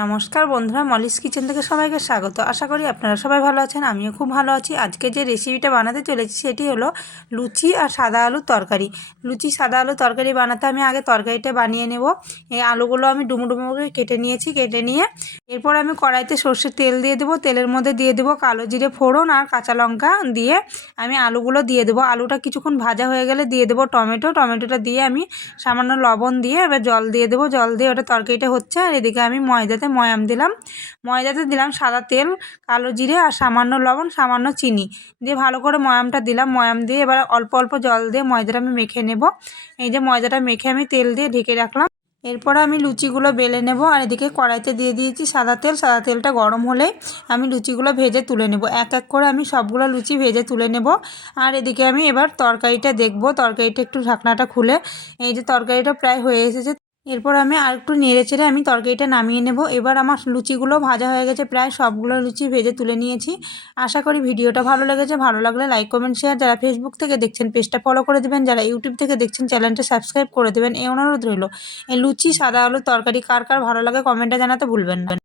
নমস্কার বন্ধুরা, Molly's kitchen থেকে সবাইকে স্বাগত। আশা করি আপনারা সবাই ভালো আছেন, আমিও খুব ভালো আছি। আজকে যে রেসিপিটা বানাতে চলেছি সেটি হলো লুচি আর সাদা আলুর তরকারি। লুচি সাদা আলুর তরকারি বানাতে আমি আগে তরকারিটা বানিয়ে নেব। এই আলুগুলো আমি ডুমো ডুমো করে কেটে নিয়েছি। কেটে নিয়ে এরপর আমি কড়াইতে সর্ষের তেল দিয়ে দেবো। তেলের মধ্যে দিয়ে দেবো কালো জিরে ফোড়ন আর কাঁচা লঙ্কা দিয়ে আমি আলুগুলো দিয়ে দেবো। আলুটা কিছুক্ষণ ভাজা হয়ে গেলে দিয়ে দেবো টমেটোটা দিয়ে আমি সামান্য লবণ দিয়ে এবার জল দিয়ে দেবো। জল দিয়ে ওটা তরকারিটা হচ্ছে, আর এদিকে আমি ময়দাতে দিলাম সাদা তেল, কালো জিরে আর সামান্য লবণ, সামান্য চিনি দিয়ে ভালো করে ময়ামটা দিলাম। ময়াম দিয়ে এবার অল্প অল্প জল দিয়ে ময়দাটা আমি মেখে নেব। এই যে ময়দাটা মেখে আমি তেল দিয়ে ঢেকে রাখলাম। এরপরে আমি লুচিগুলো বেলে নেব। আর এদিকে কড়াইতে দিয়ে দিয়েছি সাদা তেলটা গরম হলে আমি লুচিগুলো ভেজে তুলে নেব। এক এক করে আমি সবগুলো লুচি ভেজে তুলে নেব। আর এদিকে আমি এবার তরকারিটা দেখব। তরকারিটা একটু ঢাকনাটা খুলে, এই যে তরকারিটা প্রায় হয়ে এসেছে। এরপর আমি আর একটু নেড়ে চেড়ে আমি তরকারিটা নামিয়ে নেব। এবার আমার লুচিগুলো ভাজা হয়ে গেছে, প্রায় সবগুলো লুচি ভেজে তুলে নিয়েছি। আশা করি ভিডিওটা ভালো লেগেছে। ভালো লাগলে লাইক কমেন্ট শেয়ার। যারা ফেসবুক থেকে দেখছেন পেজটা ফলো করে দেবেন, যারা ইউটিউব থেকে দেখছেন চ্যানেলটা সাবস্ক্রাইব করে দেবেন, এই অনুরোধ রইল। এই লুচি সাদা আলুর তরকারি কার কার ভালো লাগে কমেন্টে জানাতে ভুলবেন না।